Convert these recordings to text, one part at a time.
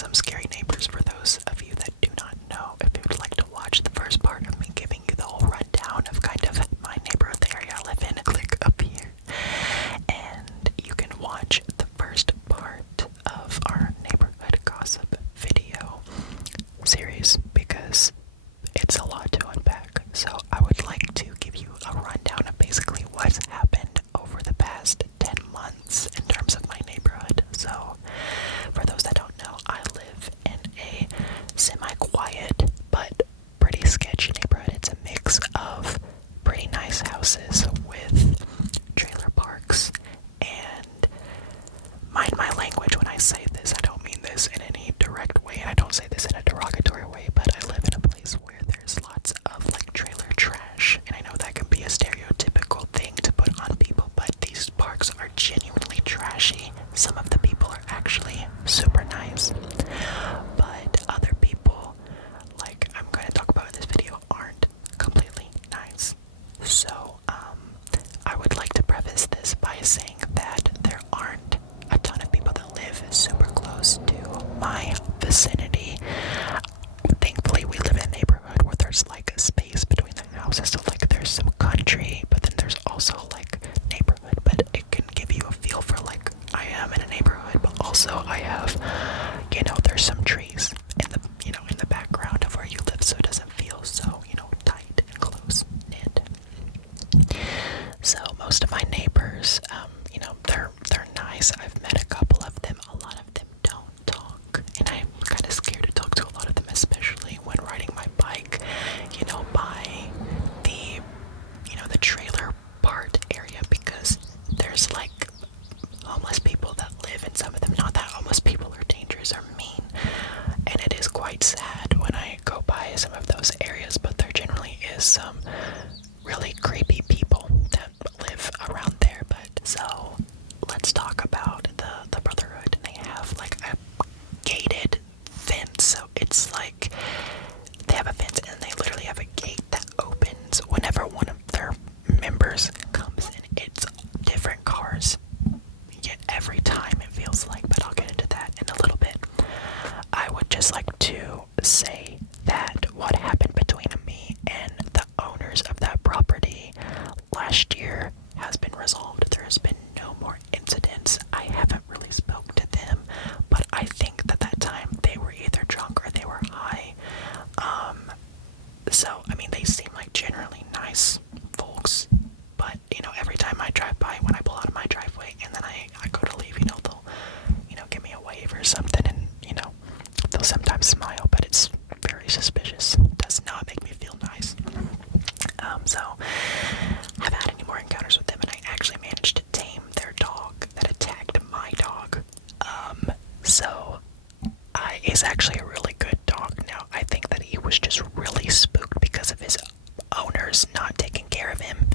some scary neighbors. For those of you that do not know, if you would like to watch the first part of me giving you the whole rundown of kind of my neighborhood, the area I live in, click up here. And you can watch the first part of our neighborhood gossip video series because it's a lot to unpack. So I would like to give you a rundown of basically what's happened over the past 10 months in terms of my neighborhood. So for those that don't know, I live in a semi-quiet but pretty sketchy neighborhood. It's a mix of pretty nice houses with trailer parks, and mind my language when I say this, I don't mean this in any direct way, and I don't say this in a derogatory way, but I live in a place where there's lots of like trailer trash, and I know that can be a stereotypical thing to put on people, but these parks are genuinely trashy. Some of the people are actually super nice, but other people, like I'm going to talk about in this video, aren't completely nice. So, I would like to preface this by saying that there aren't a ton of people that live super close to my vicinity. Thankfully, we live in a neighborhood where there's like a space between the houses, so like there's some country, but then there's also like neighborhood, but it can give you a feel for like I am in a neighborhood, but also I have, there's some trees in the background of where you live, so it doesn't feel so, tight and close knit. So most of my neighbors, they're nice. I've met a couple of them. A lot of them don't talk, and I'm kind of scared to talk to a lot of them, especially when riding my bike, by the trailer part area, because there's like homeless people that live in some of them. Not that homeless people are dangerous or mean, and it is quite sad when I go by some of those areas, but there generally is some really creepy people that live around there. But so let's talk about the brotherhood. They have like a gated fence, so it's like they have a fence and they literally have a gate that opens whenever one of their members comes in. It's different cars yet every time, it feels like, but I'll get into that in a little bit. I would just like to say that what happened between me and the owners of that property last year has been resolved. There has been no more incidents. I haven't really spoke to them, but I think that time they were either drunk or they were high. So I mean, they seem like generally nice folks, but every time I drive by, when I pull out of my driveway and then I go to leave, they'll give me a wave or something, and they'll sometimes smile, but it's very suspicious. It does not make me feel nice. So I haven't had any more encounters with them, and I actually managed to tame their dog that attacked my dog. He's actually a really good dog. Now, I think that he was just really spooked because of his owners not taking care of him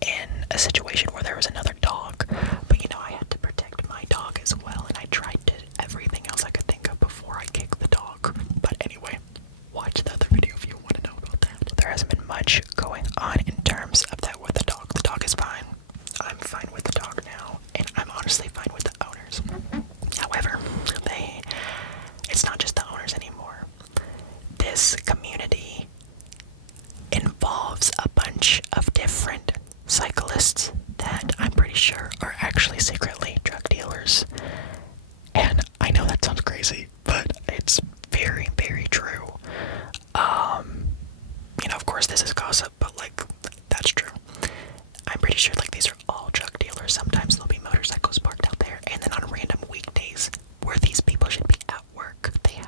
in a situation where there was another dog. But I had to protect my dog as well, and I tried to everything else I could think of before I kicked the dog. But anyway, watch the other video if you want to know about that. There hasn't been much going on in terms of that with the dog. The dog is fine. I'm fine with the dog now, and I'm honestly fine with the owners. However, it's not just the owners anymore. This community involves a bunch of different cyclists that I'm pretty sure are actually secretly drug dealers. And I know that sounds crazy, but it's very, very true. Of course this is gossip, but like, that's true. I'm pretty sure like these are all drug dealers. Sometimes there'll be motorcycles parked out there, and then on random weekdays where these people should be at work, they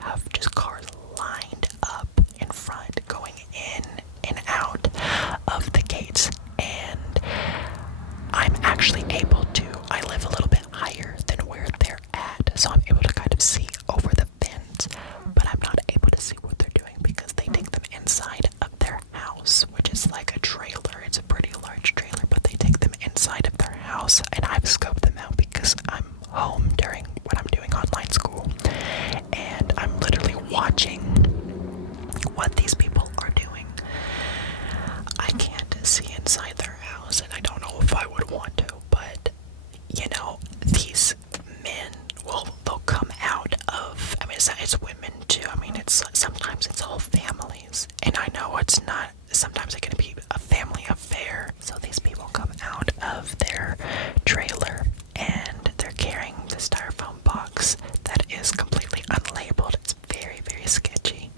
it's women too. I mean, it's sometimes it's whole families, and I know it's not. Sometimes it can be a family affair. So these people come out of their trailer and they're carrying the styrofoam box that is completely unlabeled. It's very, very sketchy.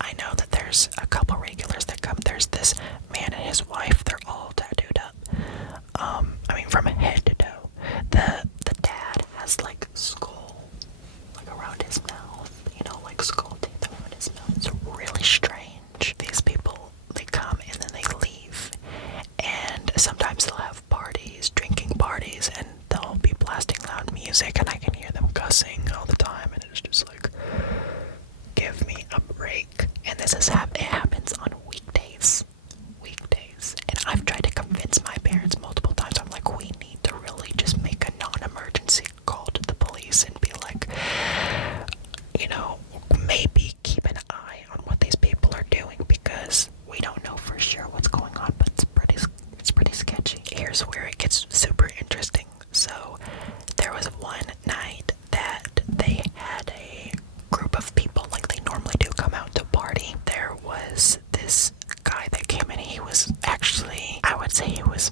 I know that there's a couple regulars that come. There's this man and his wife. They're all tattooed up. I mean, from head to toe. The dad has like skull, like around his mouth. You know, like skull teeth around his mouth. It's really strange. These people, they come and then they leave. And sometimes they'll have parties, drinking parties, and they'll be blasting loud music, and I can hear them cussing all the time, and it's just like, give me a break. And this is it happens on weekdays, and I've tried to convince my parents multiple times. I'm like, we need to really just make a non-emergency call to the police and be like, you know, maybe keep an eye on what these people are doing, because we don't know for sure what's going on, but it's pretty sketchy. Here's where it gets super interesting. So there was one night that they had a group of people, like they normally do, come out to party. There was this guy that came in. He was actually, I would say he was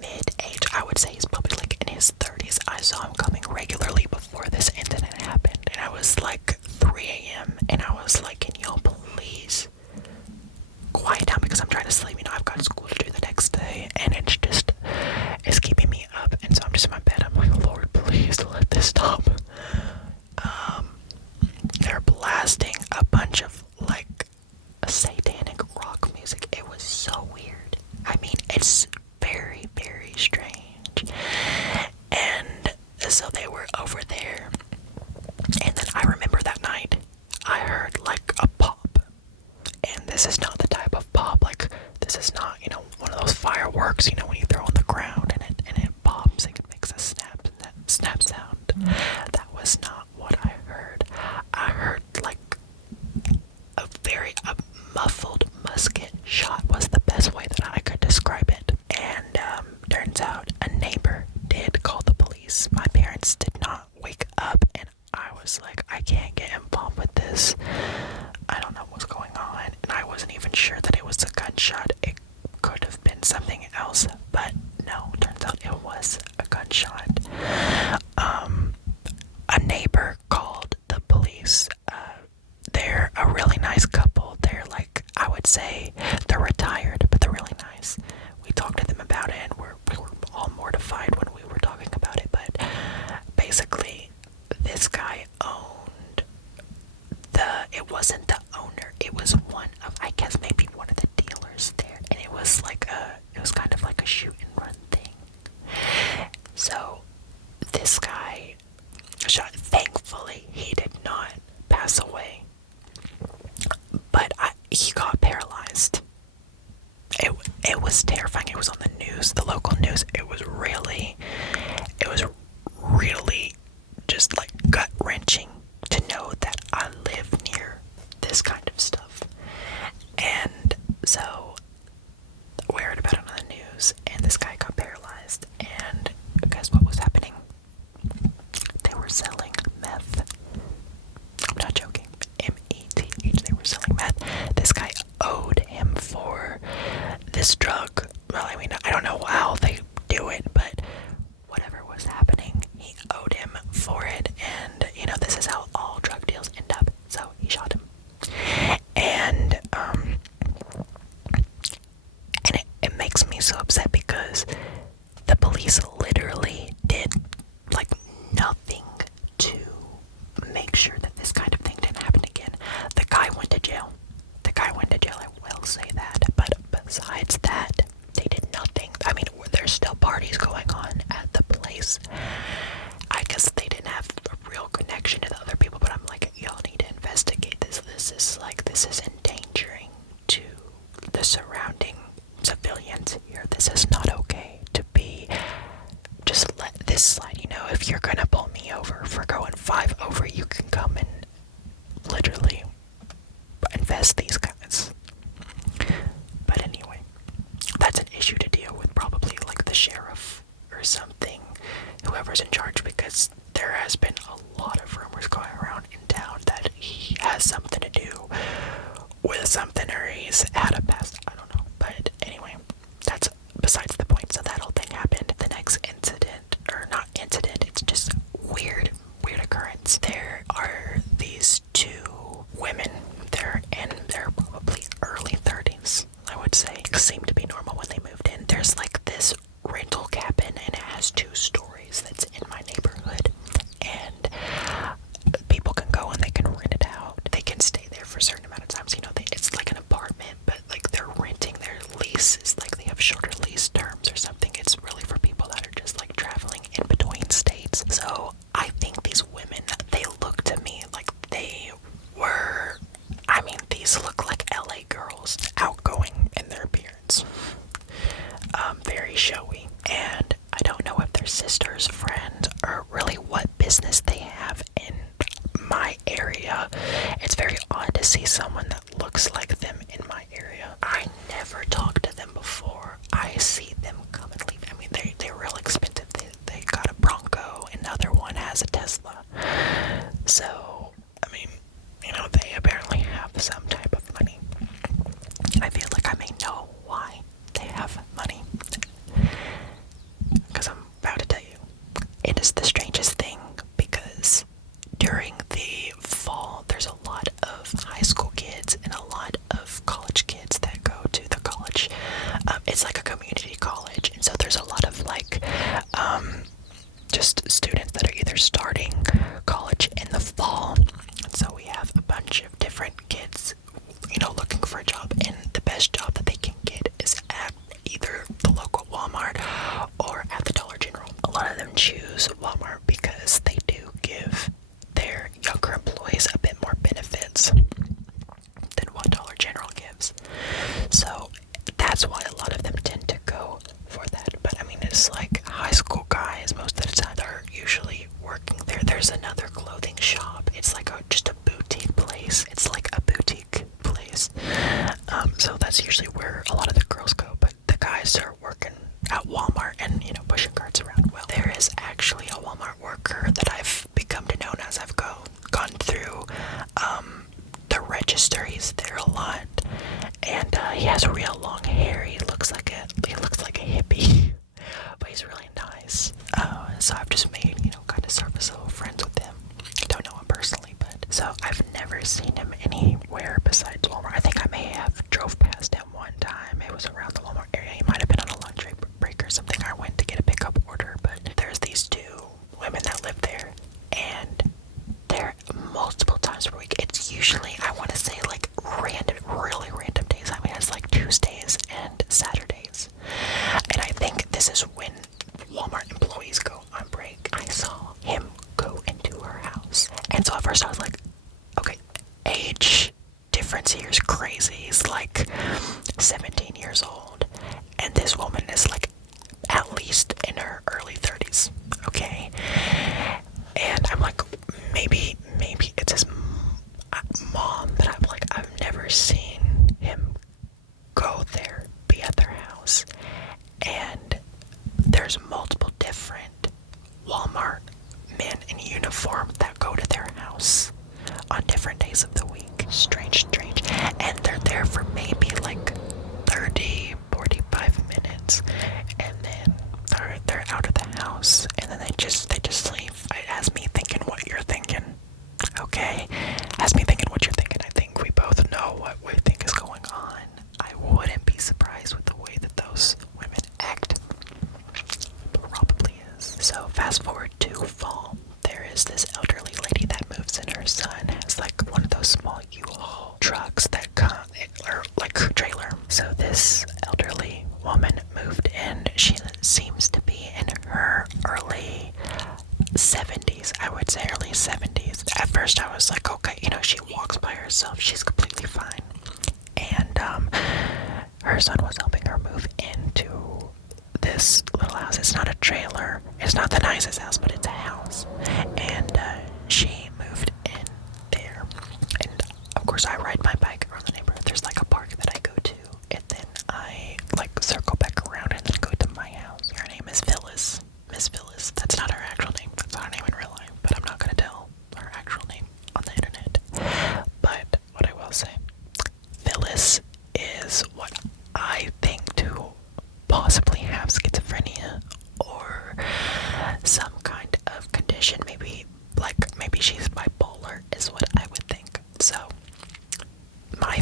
mid-age. I would say he's probably like in his 30s. I saw him coming regularly before this incident happened, and I was like 3 a.m. and I was like, can y'all please quiet down, because I'm trying to sleep. You know, I've got school to do the next day, and it's keeping me up. And so I'm just in my bed. I'm like, Lord, please let this stop. They're blasting a bunch of like satanic rock music. It was so weird. I mean, it's very, very strange. And so they were over there, and then I remember that night I heard like a pop. And this is not the type of pop, like, this is not, you know, one of those fireworks, you know, when you throw on the ground and it pops and it makes a snap sound. That was not what I heard. I heard like a muffled musket shot was the best way that I could describe it. And turns out a neighbor did call the police. My parents did not wake up, and I was like, I can't get involved with this. I don't know what's going on, and I wasn't even sure that it was a gunshot. It could have been something else, but no, turns out it was a gunshot. A neighbor called the police. They're a really nice couple. They're like, I would say they're retired, but they're really nice. We talked to them about it, and we were all mortified when we were talking about it, but basically this guy owned it wasn't the owner, it was one of, I guess maybe one of the dealers there, and it was kind of like a shoot and run thing. So this guy shot. Thankfully he did not pass away, but he got paralyzed. It was terrifying. It was on the news, the local news. It was really just like gut-wrenching to know that I live near this kind of stuff. And so we heard about it on the news, and this guy got paralyzed, and guess what was happening? They were selling meth. I'm not joking. M-E-T-H. They were selling meth. This guy owed him for this drug. Well, I mean, I don't know how they do it, but whatever was happening, he owed him for it, and, you know, this is how all drug deals end up. So he shot him. And it makes me so upset, because the police literally did, like, nothing to make sure that this kind of thing didn't happen again. The guy went to jail. I will say that. But besides that, they did nothing. I mean, there's still parties going on at the place. I guess they didn't have a real connection to the other people, but I'm like, y'all need to investigate this. This is endangering to the surrounding civilians here. This is not okay to be, just let this slide. You know, if you're gonna pull me over for going 5 over, you can come and literally invest these guys. But anyway, that's an issue to deal with, probably like the sheriff or something, whoever's in charge, because there has been a lot of rumors going around in town that he very odd to see someone that looks like them in my area. I never talked to them before. I see them come and leave. I mean, they're real expensive. They got a Bronco, another one has a Tesla. So, I mean, you know, they apparently have some type of money. And I feel like I may know why they have money. Because I'm about to tell you. It is the strangest thing because during the fall, there's a lot of high school kids and a lot of college kids that go to the college. It's like a community college, and so there's a lot of like just students that are either starting college in the fall. And so we have a bunch of different kids, you know, looking for a job, and the best job that they can get is at either the local Walmart or at the Dollar General. A lot of them choose Walmart because they do give their younger employees a bit more benefits than what Dollar General gives. So that's why a lot of them tend to go for that. But I mean, it's like high school guys most of the time are usually working there. There's another clothing shop. It's like just a boutique place. It's like a boutique place. So that's usually where a lot of the girls go. But the guys are working at Walmart and, you know, pushing carts around. Well, there is actually a Walmart worker that I've become to know as I've gone through the register. He's there a lot, and he has real long hair. He looks like a hippie, but he's really nice. So I've just made, you know, kind of surface level friends with him. I don't know him personally, but so I've never seen him anywhere besides Walmart. I think I may have drove past him one time. It was around the Walmart area. He might have been on a lunch break or something. I went to get a pickup order, but there's these two women that live there, and they're multiple times per week. It's usually, I want to say, like really random days. I mean, it's like Tuesdays and Saturdays. And I think this is when Walmart employees go on break. I saw him go into her house. And so at first I was like, okay, age difference here is crazy. He's like 17 years old. And this woman is like at least in her early 30s. Okay? And I'm like, maybe it's his mom, but I'm like, I've never seen him go there, be at their house. And there's multiple different Walmart men in uniform that go to their house on different days of the week. Strange. And they're there for maybe like 30, 45 minutes. And then they're out of the house, and then they just leave. It has me thinking what you're thinking. Okay? Has me thinking what you're thinking. I think we both know what we think is going on. I wouldn't be surprised with the way that those women act. Probably is. So fast forward to fall. There is this elderly lady that moves in. Her son has like one of those small U-Haul trucks that come, or like a trailer. So this elderly woman moved in. She seems to be in her early 70s. I would say early 70s. At first I was like, okay, you know, she walks by herself. She's completely fine. And her son was helping her move into this little house. It's not a trailer. It's not the nicest house, but it's a house. And she moved in there. And of course I ride my bike around the neighborhood. There's like a park that I go to. And then I like circle back around and then go to my house. Her name is Phyllis. Miss Phyllis. That's not her actual name. That's not her name in real life. But I'm not going to tell her actual name on the internet. But what I will say, Phyllis is what I think to possibly have schizophrenia or some kind of condition. Maybe she's bipolar is what I would think. So my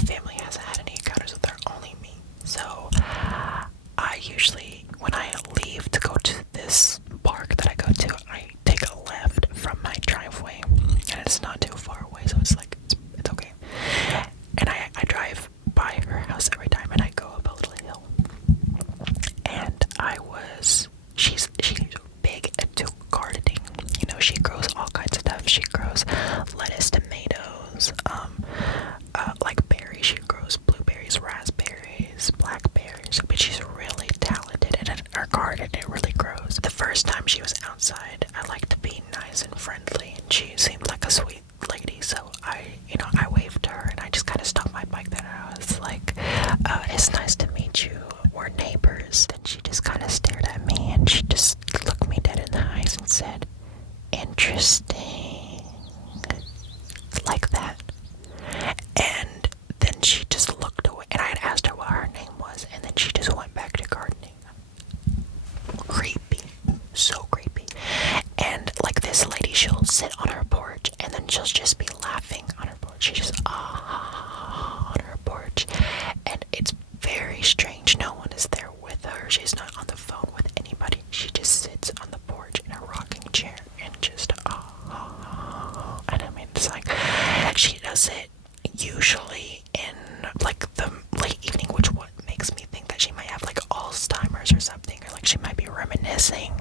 usually in like the late evening, which what makes me think that she might have like Alzheimer's or something, or like she might be reminiscing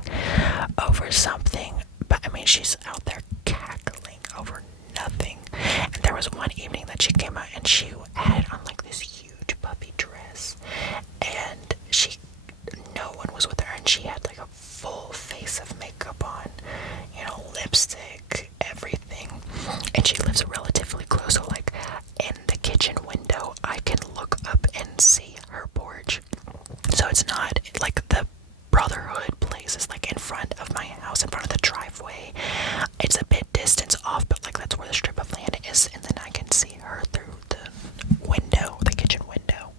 over something. But I mean, she's out there cackling over nothing. And there was one evening that she came out and she had on like this huge puffy dress, and no one was with her, and she had like a full face of makeup on, you know, lipstick, everything. And she lives relatively close, so like in the kitchen window I can look up and see her porch. So it's not like the Brotherhood place is like in front of my house, in front of the driveway. It's a bit distance off, but like that's where the strip of land is, and then I can see her through the window, the kitchen window.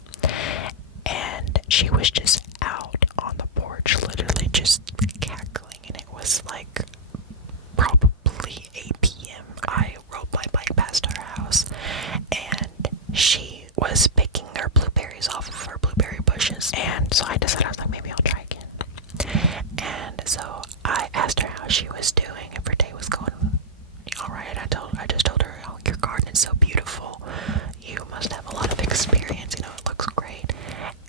And she was just out on the porch, literally just cackling, and it was like probably 8 p.m. I rode my bike past her house, and she was picking her blueberries off of her blueberry bushes. And so I decided, I was like, maybe I'll try again. And so I asked her how she was doing, if her day was going alright. I just told her, oh, your garden is so beautiful. You must have a lot of experience, you know, it looks great.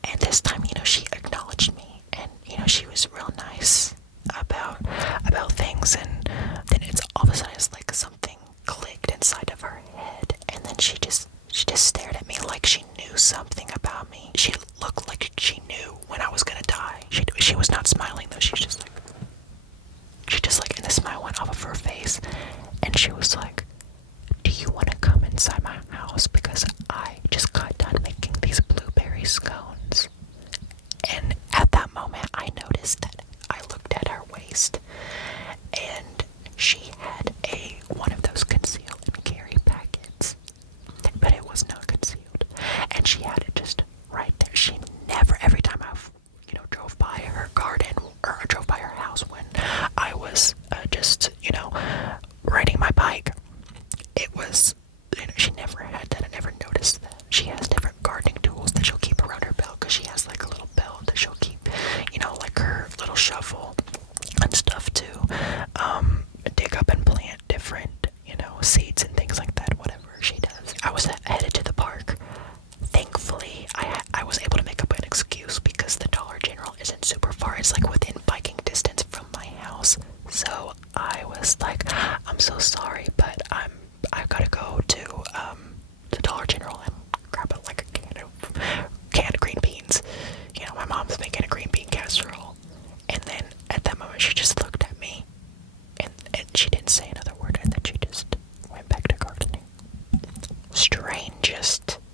And this time, you know, she acknowledged me, and, you know, she was real nice about things. And then it's all of a sudden, it's like something clicked inside of her head, and then she just stared at me like she knew something about me. She looked like she knew when I was gonna die. She was not smiling though. She just like, and the smile went off of her face, and she was like, do you want to come inside my house, because I just got done making these blueberry scones. And at that moment I noticed that I looked at her waist, and she had one of those conceal and carry packets, but it was not concealed, and she had it just right there. She never, every time I, you know, drove by her garden or drove by her house when I was just, you know, riding my bike, it was, you know, she never had that. I never noticed that. She has different gardening tools that she'll keep around her belt, because she has like a little belt that she'll keep, you know, like her little shovel and stuff to dig up and plant different, you know, seeds and things like that, whatever she does. I was headed to the park. Thankfully, I was able to make up an excuse, because the Dollar General isn't super far. It's like within biking distance from my house. So I was like, I'm so sorry, but I've got to go to the Dollar General and grab like a can of green beans. You know, my mom's making a green bean casserole. And then at that moment, she just looked at me, and she didn't say another word, and then she just went back to gardening.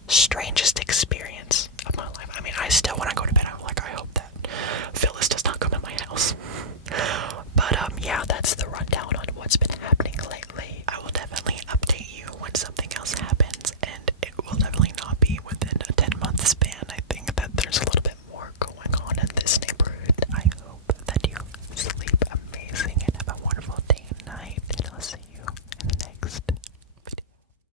Strangest experience of my life. I mean, I still, when I